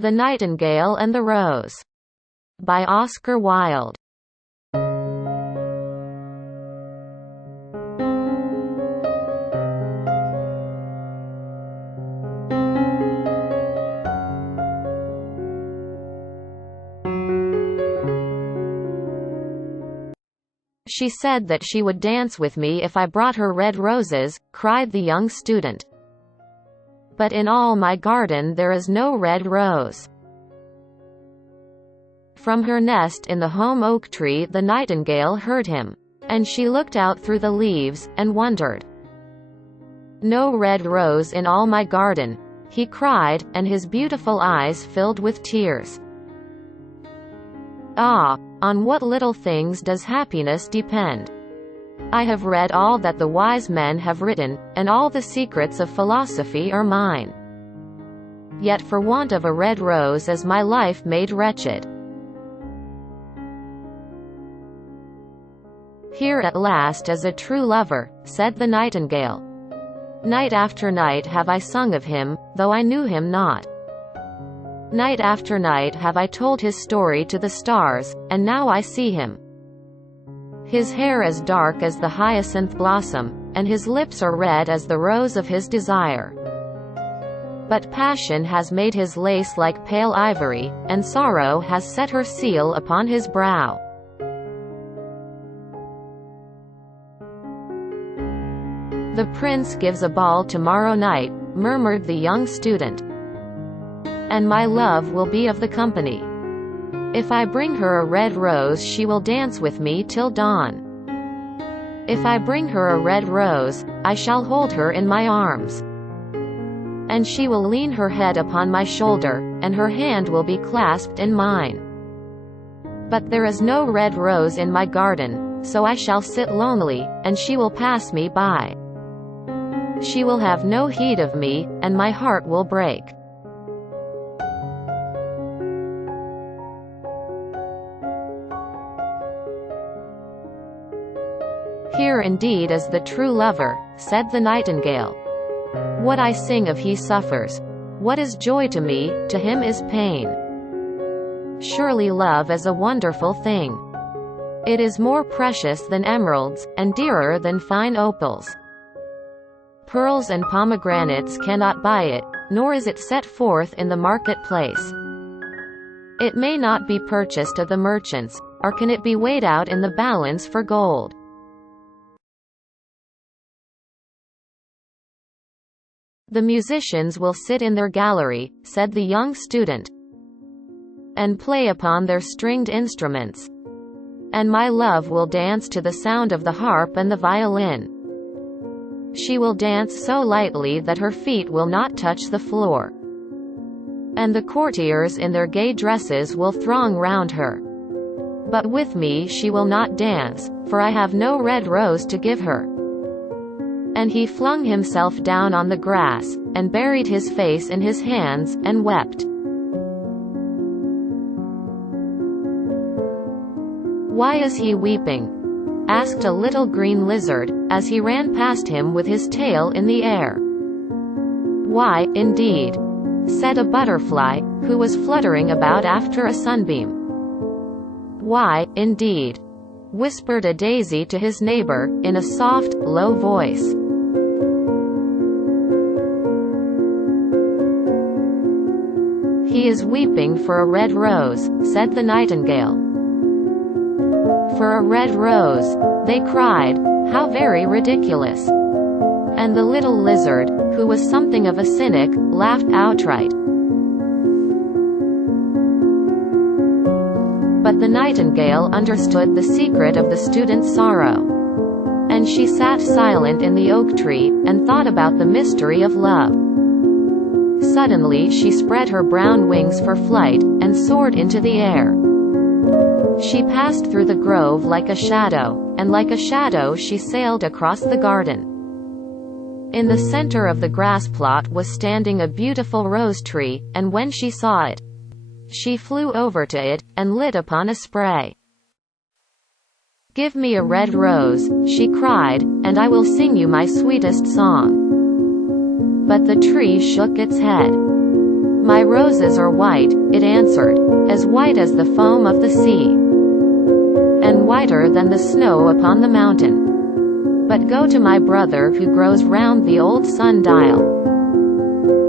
The Nightingale and the Rose, by Oscar Wilde. She said that she would dance with me if I brought her red roses, cried the young student. But in all my garden there is no red rose. From her nest in the home oak tree the nightingale heard him, and she looked out through the leaves, and wondered. No red rose in all my garden, he cried, and his beautiful eyes filled with tears. Ah, on what little things does happiness depend? I have read all that the wise men have written, and all the secrets of philosophy are mine. Yet for want of a red rose is my life made wretched. Here at last is a true lover, said the nightingale. Night after night have I sung of him, though I knew him not. Night after night have I told his story to the stars, and now I see him. His hair is dark as the hyacinth blossom, and his lips are red as the rose of his desire. But passion has made his lace like pale ivory, and sorrow has set her seal upon his brow. The prince gives a ball tomorrow night, murmured the young student. And my love will be of the company. If I bring her a red rose she will dance with me till dawn. If I bring her a red rose, I shall hold her in my arms. And she will lean her head upon my shoulder, and her hand will be clasped in mine. But there is no red rose in my garden, so I shall sit lonely, and she will pass me by. She will have no heed of me, and my heart will break. Here indeed is the true lover, said the nightingale. What I sing of he suffers. What is joy to me, to him is pain. Surely love is a wonderful thing. It is more precious than emeralds, and dearer than fine opals. Pearls and pomegranates cannot buy it, nor is it set forth in the marketplace. It may not be purchased of the merchants, or can it be weighed out in the balance for gold. The musicians will sit in their gallery, said the young student, and play upon their stringed instruments. And my love will dance to the sound of the harp and the violin. She will dance so lightly that her feet will not touch the floor. And the courtiers in their gay dresses will throng round her. But with me she will not dance, for I have no red rose to give her. And he flung himself down on the grass, and buried his face in his hands, and wept. Why is he weeping? Asked a little green lizard, as he ran past him with his tail in the air. Why, indeed? Said a butterfly, who was fluttering about after a sunbeam. Why, indeed? Whispered a daisy to his neighbor, in a soft, low voice. He is weeping for a red rose, said the nightingale. For a red rose, they cried, how very ridiculous. And the little lizard, who was something of a cynic, laughed outright. But the nightingale understood the secret of the student's sorrow. And she sat silent in the oak tree, and thought about the mystery of love. Suddenly she spread her brown wings for flight, and soared into the air. She passed through the grove like a shadow, and like a shadow she sailed across the garden. In the center of the grass plot was standing a beautiful rose tree, and when she saw it, she flew over to it, and lit upon a spray. Give me a red rose, she cried, and I will sing you my sweetest song. But the tree shook its head. My roses are white, it answered, as white as the foam of the sea, and whiter than the snow upon the mountain. But go to my brother who grows round the old sun-dial,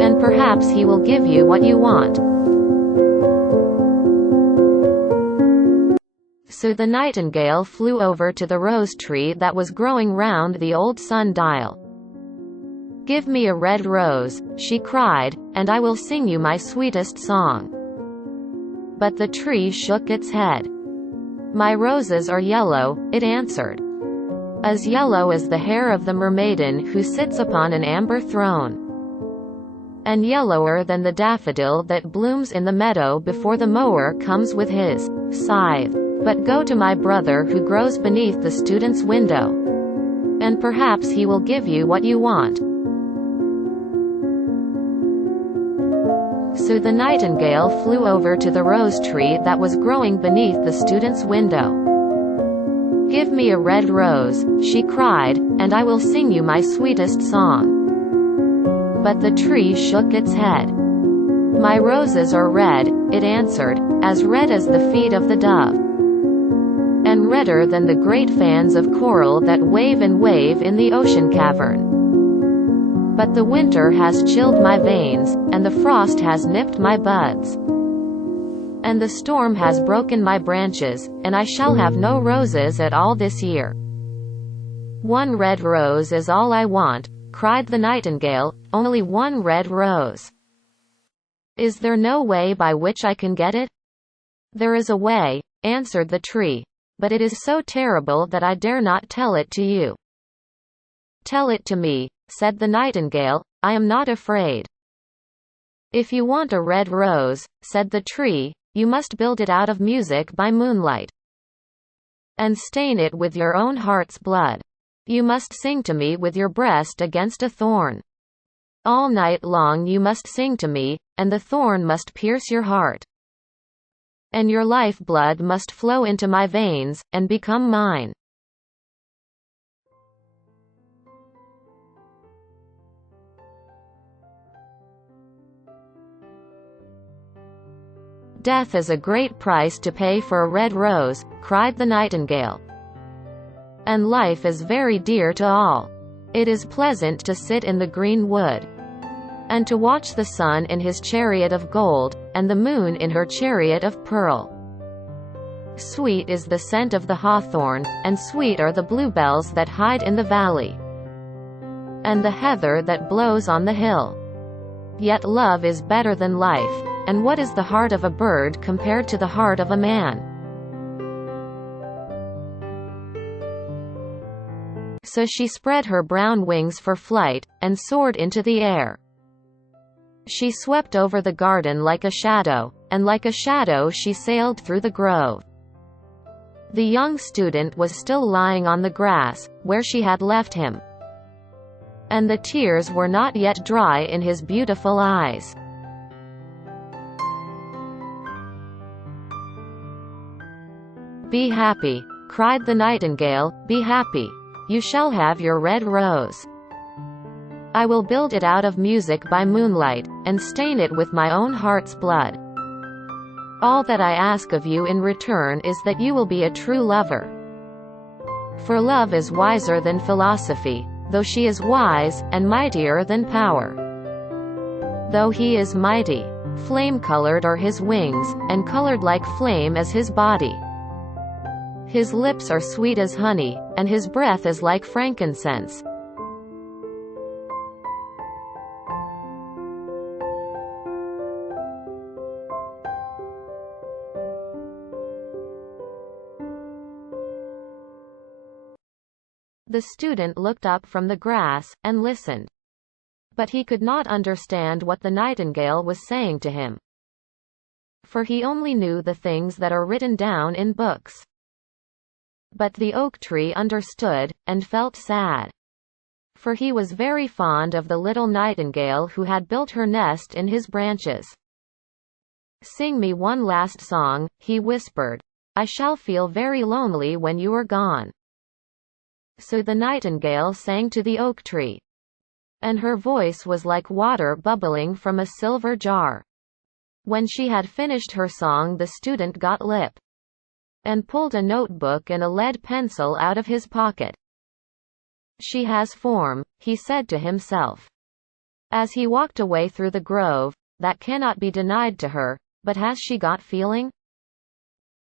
and perhaps he will give you what you want. So the nightingale flew over to the rose tree that was growing round the old sun-dial. "Give me a red rose," she cried, "and I will sing you my sweetest song." But the tree shook its head. "My roses are yellow," it answered, "as yellow as the hair of the mermaiden who sits upon an amber throne, and yellower than the daffodil that blooms in the meadow before the mower comes with his scythe. But go to my brother who grows beneath the student's window, and perhaps he will give you what you want." So the nightingale flew over to the rose tree that was growing beneath the student's window. "Give me a red rose," she cried, "and I will sing you my sweetest song." But the tree shook its head. "My roses are red," it answered, "as red as the feet of the dove, and redder than the great fans of coral that wave and wave in the ocean cavern. But the winter has chilled my veins, and the frost has nipped my buds, and the storm has broken my branches, and I shall have no roses at all this year." "One red rose is all I want," cried the nightingale, "only one red rose. Is there no way by which I can get it?" "There is a way," answered the tree, "but it is so terrible that I dare not tell it to you." "Tell it to me," said the nightingale, "I am not afraid." "If you want a red rose," said the tree, "you must build it out of music by moonlight, and stain it with your own heart's blood. You must sing to me with your breast against a thorn. All night long you must sing to me, and the thorn must pierce your heart, and your life blood must flow into my veins, and become mine." "Death is a great price to pay for a red rose," cried the nightingale, "and life is very dear to all. It is pleasant to sit in the green wood, and to watch the sun in his chariot of gold, and the moon in her chariot of pearl. Sweet is the scent of the hawthorn, and sweet are the bluebells that hide in the valley, and the heather that blows on the hill. Yet love is better than life, and what is the heart of a bird compared to the heart of a man?" So she spread her brown wings for flight, and soared into the air. She swept over the garden like a shadow, and like a shadow she sailed through the grove. The young student was still lying on the grass, where she had left him, and the tears were not yet dry in his beautiful eyes. "Be happy," cried the nightingale, "be happy. You shall have your red rose. I will build it out of music by moonlight, and stain it with my own heart's blood. All that I ask of you in return is that you will be a true lover. For love is wiser than philosophy, though she is wise, and mightier than power. Though he is mighty, flame-colored are his wings, and colored like flame as his body. His lips are sweet as honey, and his breath is like frankincense. The student looked up from the grass, and listened. But he could not understand what the nightingale was saying to him, for he only knew the things that are written down in books. But the oak tree understood, and felt sad, for he was very fond of the little nightingale who had built her nest in his branches. "Sing me one last song," he whispered. "I shall feel very lonely when you are gone." So the nightingale sang to the oak tree, and her voice was like water bubbling from a silver jar. When she had finished her song, the student got lip and pulled a notebook and a lead pencil out of his pocket. She has form, he said to himself. As he walked away through the grove, that cannot be denied to her, but has she got feeling?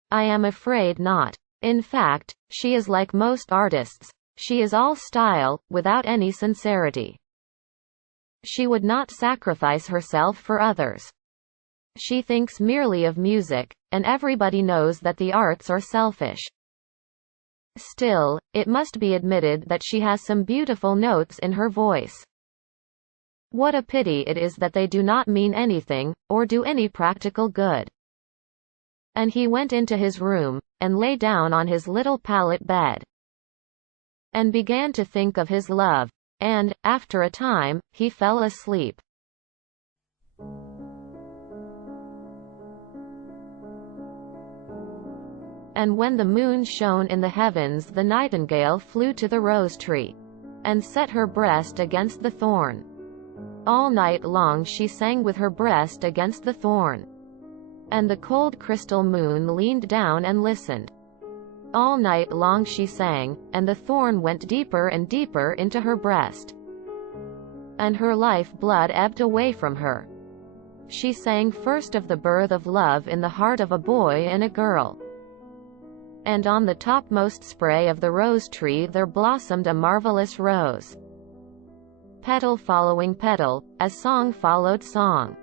I am afraid not. In fact, she is like most artists. She is all style, without any sincerity. She would not sacrifice herself for others. She thinks merely of music, and everybody knows that the arts are selfish. Still, it must be admitted that she has some beautiful notes in her voice. What a pity it is that they do not mean anything, or do any practical good. And he went into his room, and lay down on his little pallet bed, and began to think of his love, and, after a time, he fell asleep. And when the moon shone in the heavens, the nightingale flew to the rose tree, and set her breast against the thorn. All night long she sang with her breast against the thorn. And the cold crystal moon leaned down and listened. All night long she sang, and the thorn went deeper and deeper into her breast. And her life blood ebbed away from her. She sang first of the birth of love in the heart of a boy and a girl. And on the topmost spray of the rose tree there blossomed a marvelous rose. Petal following petal, as song followed song.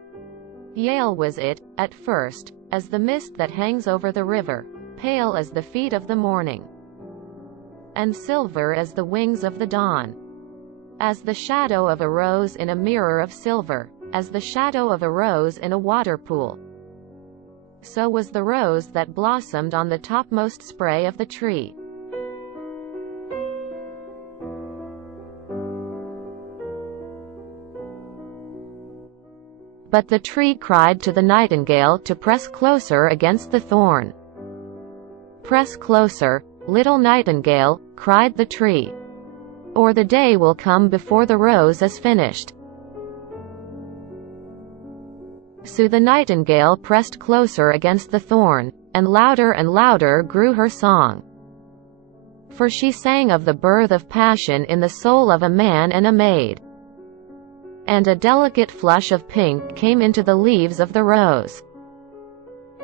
Yale was it, at first, as the mist that hangs over the river, pale as the feet of the morning, and silver as the wings of the dawn. As the shadow of a rose in a mirror of silver, as the shadow of a rose in a water pool. So was the rose that blossomed on the topmost spray of the tree. But the tree cried to the nightingale to press closer against the thorn. Press closer, little nightingale, cried the tree, or the day will come before the rose is finished. So the nightingale pressed closer against the thorn, and louder grew her song. For she sang of the birth of passion in the soul of a man and a maid. And a delicate flush of pink came into the leaves of the rose,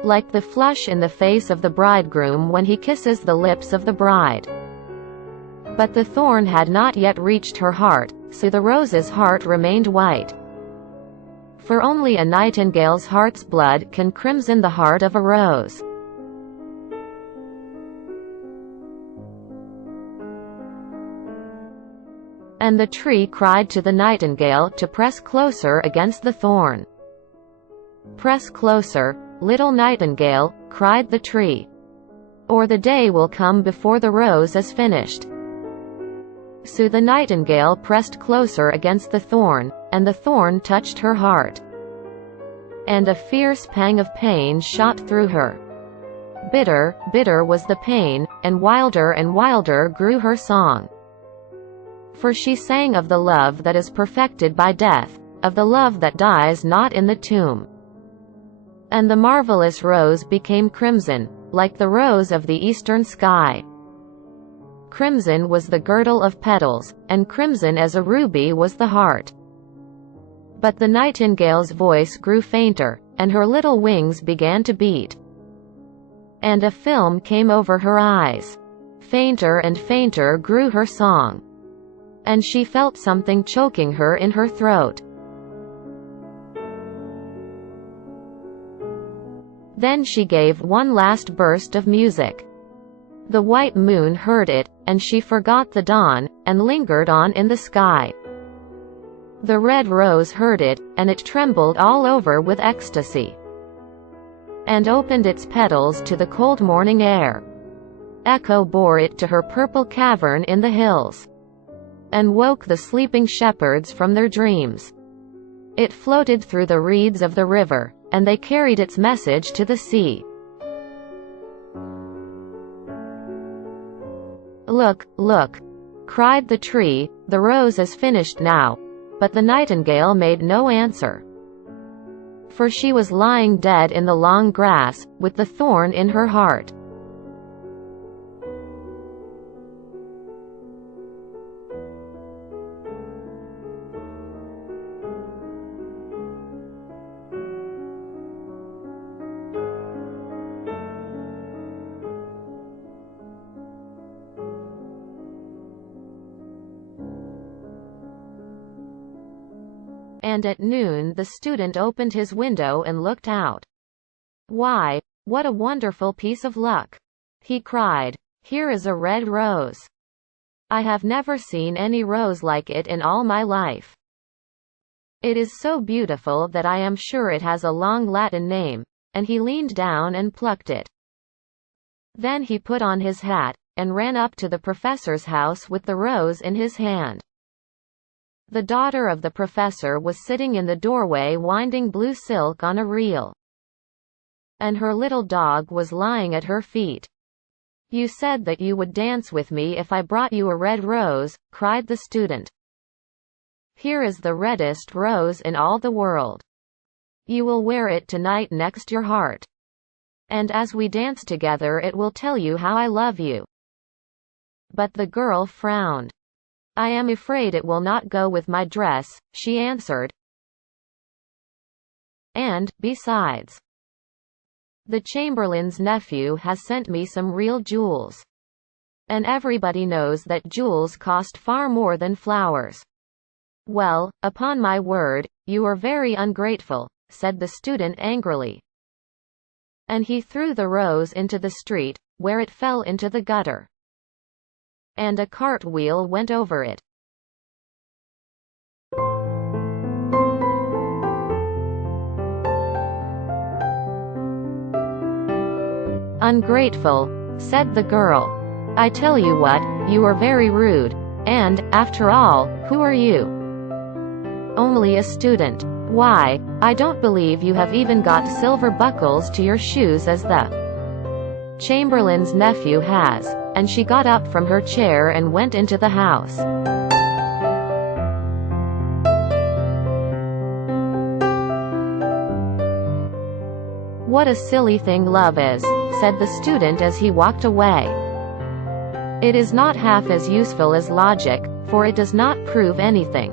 like the flush in the face of the bridegroom when he kisses the lips of the bride. But the thorn had not yet reached her heart, so the rose's heart remained white. For only a nightingale's heart's blood can crimson the heart of a rose. And the tree cried to the nightingale to press closer against the thorn. Press closer, little nightingale, cried the tree, or the day will come before the rose is finished. So the nightingale pressed closer against the thorn, and the thorn touched her heart. And a fierce pang of pain shot through her. Bitter, bitter was the pain, and wilder grew her song. For she sang of the love that is perfected by death, of the love that dies not in the tomb. And the marvelous rose became crimson, like the rose of the eastern sky. Crimson was the girdle of petals, and crimson as a ruby was the heart. But the nightingale's voice grew fainter, and her little wings began to beat. And a film came over her eyes. Fainter and fainter grew her song. And she felt something choking her in her throat. Then she gave one last burst of music. The white moon heard it, and she forgot the dawn, and lingered on in the sky. The red rose heard it, and it trembled all over with ecstasy, and opened its petals to the cold morning air. Echo bore it to her purple cavern in the hills, and woke the sleeping shepherds from their dreams. It floated through the reeds of the river, and they carried its message to the sea. Look, look, cried the tree, the rose is finished now. But the nightingale made no answer. for she was lying dead in the long grass, with the thorn in her heart. And at noon the student opened his window and looked out. "Why, what a wonderful piece of luck!" he cried. "Here is a red rose. I have never seen any rose like it in all my life. It is so beautiful that I am sure it has a long Latin name," and he leaned down and plucked it. Then he put on his hat, and ran up to the professor's house with the rose in his hand. The daughter of the professor was sitting in the doorway winding blue silk on a reel. And her little dog was lying at her feet. "You said that you would dance with me if I brought you a red rose," cried the student. "Here is the reddest rose in all the world. You will wear it tonight next your heart. And as we dance together it will tell you how I love you." But the girl frowned. "I am afraid it will not go with my dress," she answered. "And, besides, the Chamberlain's nephew has sent me some real jewels. And everybody knows that jewels cost far more than flowers." "Well, upon my word, you are very ungrateful," said the student angrily. And he threw the rose into the street, where it fell into the gutter. And a cartwheel went over it. "Ungrateful," said the girl. "I tell you what, you are very rude. And, after all, who are you?" "Only a student. Why, I don't believe you have even got silver buckles to your shoes as the Chamberlain's nephew has." And she got up from her chair and went into the house. "What a silly thing love is," said the student as he walked away. "It is not half as useful as logic, for it does not prove anything.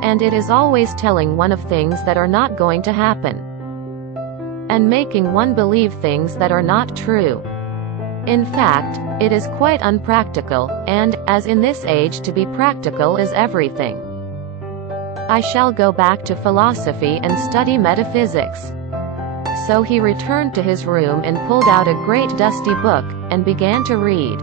And it is always telling one of things that are not going to happen, and making one believe things that are not true. In fact, it is quite unpractical, and, as in this age to be practical is everything. I shall go back to philosophy and study metaphysics." So he returned to his room and pulled out a great dusty book, and began to read.